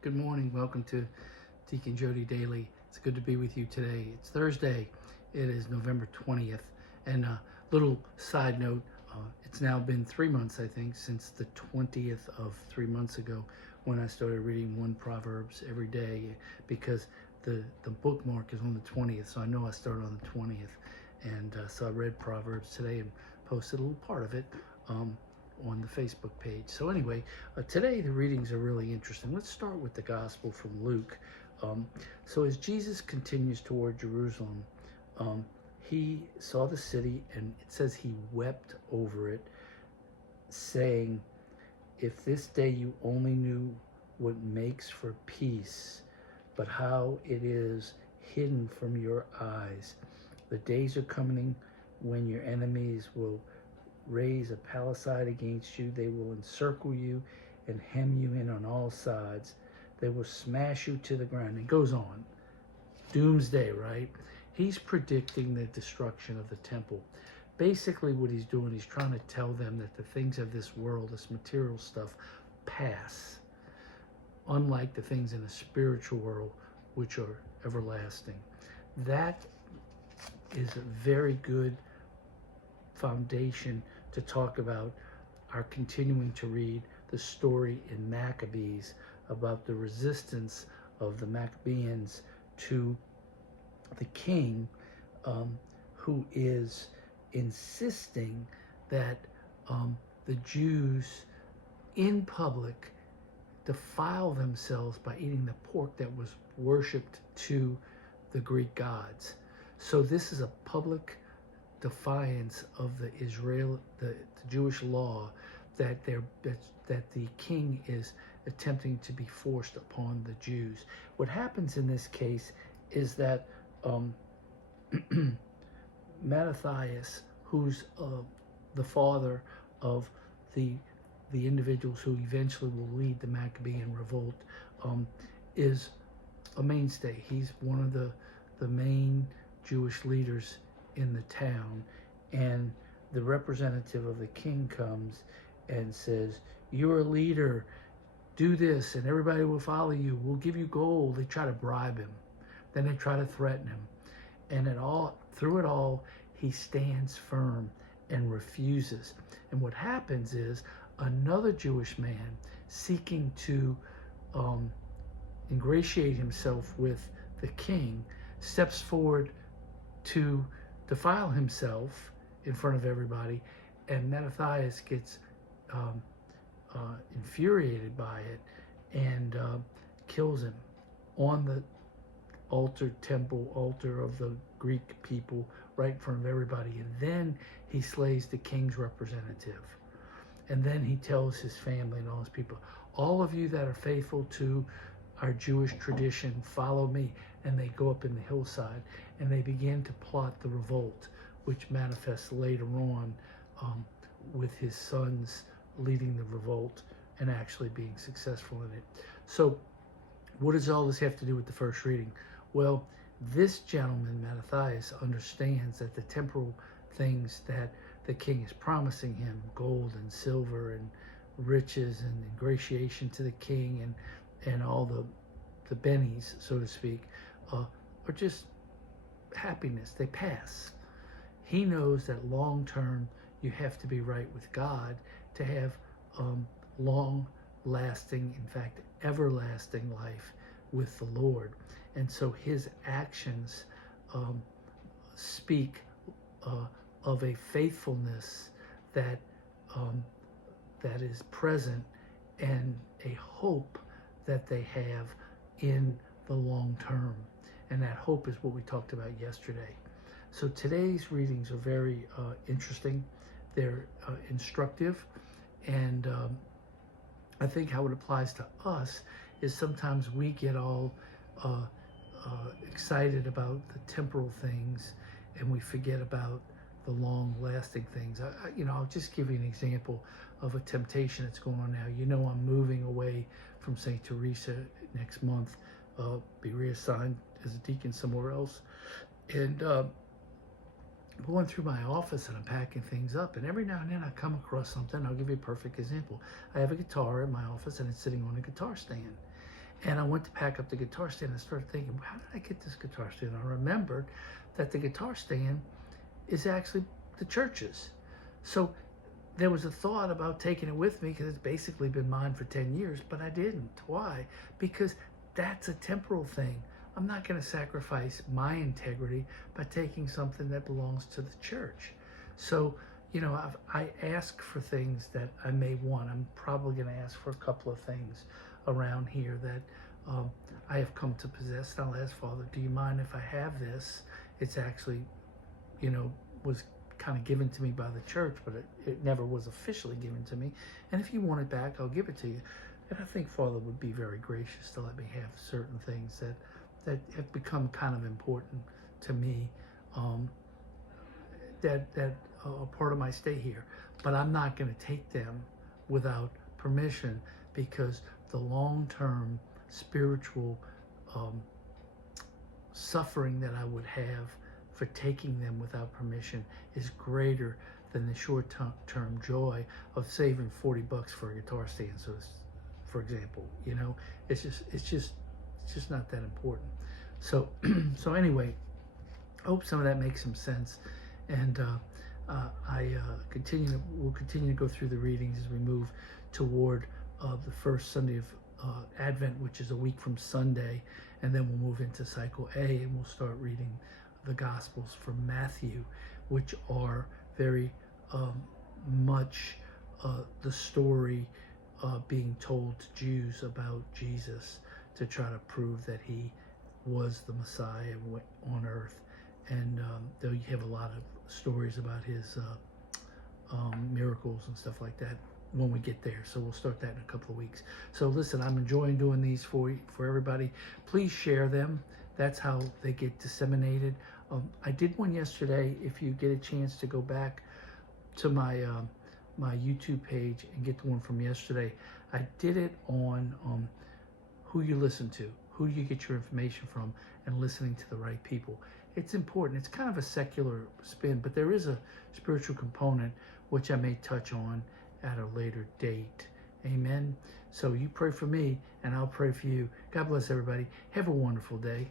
Good morning. Welcome to Deacon Jody Daily. It's good to be with you today. It's Thursday. It is November 20th. And a little side note, it's now been 3 months, I think, since the 20th of 3 months ago when I started reading one Proverbs every day, because the bookmark is on the 20th, so I know I started on the 20th. And so I read Proverbs today and posted a little part of it on the Facebook page. So anyway, today the readings are really interesting. Let's start with the gospel from Luke. So as Jesus continues toward Jerusalem, he saw the city, and it says he wept over it, saying, "If this day you only knew what makes for peace, but how it is hidden from your eyes. The days are coming when your enemies will raise a palisade against you. They will encircle you and hem you in on all sides. They will smash you to the ground." It goes on. Doomsday, right? He's predicting the destruction of the temple. Basically what he's doing, he's trying to tell them that the things of this world, this material stuff, pass, unlike the things in the spiritual world, which are everlasting. That is a very good foundation to talk about our continuing to read the story in Maccabees about the resistance of the Maccabees to the king, who is insisting that the Jews in public defile themselves by eating the pork that was worshipped to the Greek gods. So this is a public defiance of the Jewish law that the king is attempting to be forced upon the Jews. What happens in this case is that Mattathias, who's the father of the individuals who eventually will lead the Maccabean revolt, is a mainstay. He's one of the main Jewish leaders in the town, and the representative of the king comes and says, "You're a leader, do this and everybody will follow you, we'll give you gold." They try to bribe him, then they try to threaten him, and through it all he stands firm and refuses. And what happens is another Jewish man, seeking to ingratiate himself with the king, steps forward to defile himself in front of everybody, and Mattathias gets infuriated by it and kills him on the altar of the Greek people, right in front of everybody. And then he slays the king's representative, and then he tells his family and all his people, "All of you that are faithful to our Jewish tradition, follow me." And they go up in the hillside and they begin to plot the revolt, which manifests later on with his sons leading the revolt and actually being successful in it. So what does all this have to do with the first reading? Well, this gentleman, Mattathias, understands that the temporal things that the king is promising him, gold and silver and riches and ingratiation to the king and all the bennies, so to speak, are just happiness. They pass. He knows that long term you have to be right with God to have long lasting, in fact everlasting life with the Lord. And so his actions speak of a faithfulness that is present, and a hope that they have in the long term. And that hope is what we talked about yesterday. So today's readings are very interesting. They're instructive, and I think how it applies to us is sometimes we get all excited about the temporal things and we forget about the long-lasting things. I'll just give you an example of a temptation that's going on now. I'm moving away from St. Teresa next month, be reassigned as a deacon somewhere else, and going through my office and I'm packing things up, and every now and then I come across something. I'll give you a perfect example. I have a guitar in my office and it's sitting on a guitar stand, And I went to pack up the guitar stand and started thinking, how did I get this guitar stand? I remembered that the guitar stand is actually the church's. So there was a thought about taking it with me because it's basically been mine for 10 years, but I didn't. Why? Because that's a temporal thing. I'm not going to sacrifice my integrity by taking something that belongs to the church. So, I ask for things that I may want. I'm probably going to ask for a couple of things around here that I have come to possess. And I'll ask Father, do you mind if I have this? It's actually, was kind of given to me by the church, but it never was officially given to me. And if you want it back, I'll give it to you. And I think Father would be very gracious to let me have certain things that have become kind of important to me, that are part of my stay here. But I'm not going to take them without permission, because the long-term spiritual suffering that I would have for taking them without permission is greater than the short-term joy of saving $40 for a guitar stand. So, for example, it's just not that important. So, so anyway, I hope some of that makes some sense, and we'll continue to go through the readings as we move toward the first Sunday of Advent, which is a week from Sunday, and then we'll move into Cycle A, and we'll start reading the Gospels from Matthew, which are very much the story being told to Jews about Jesus to try to prove that he was the Messiah on earth. And though you have a lot of stories about his miracles and stuff like that when we get there. So we'll start that in a couple of weeks. So listen, I'm enjoying doing these for everybody. Please share them. That's how they get disseminated. I did one yesterday. If you get a chance to go back to my my YouTube page and get the one from yesterday, I did it on who you listen to, who you get your information from, and listening to the right people. It's important. It's kind of a secular spin, but there is a spiritual component which I may touch on at a later date. Amen. So you pray for me, and I'll pray for you. God bless everybody. Have a wonderful day.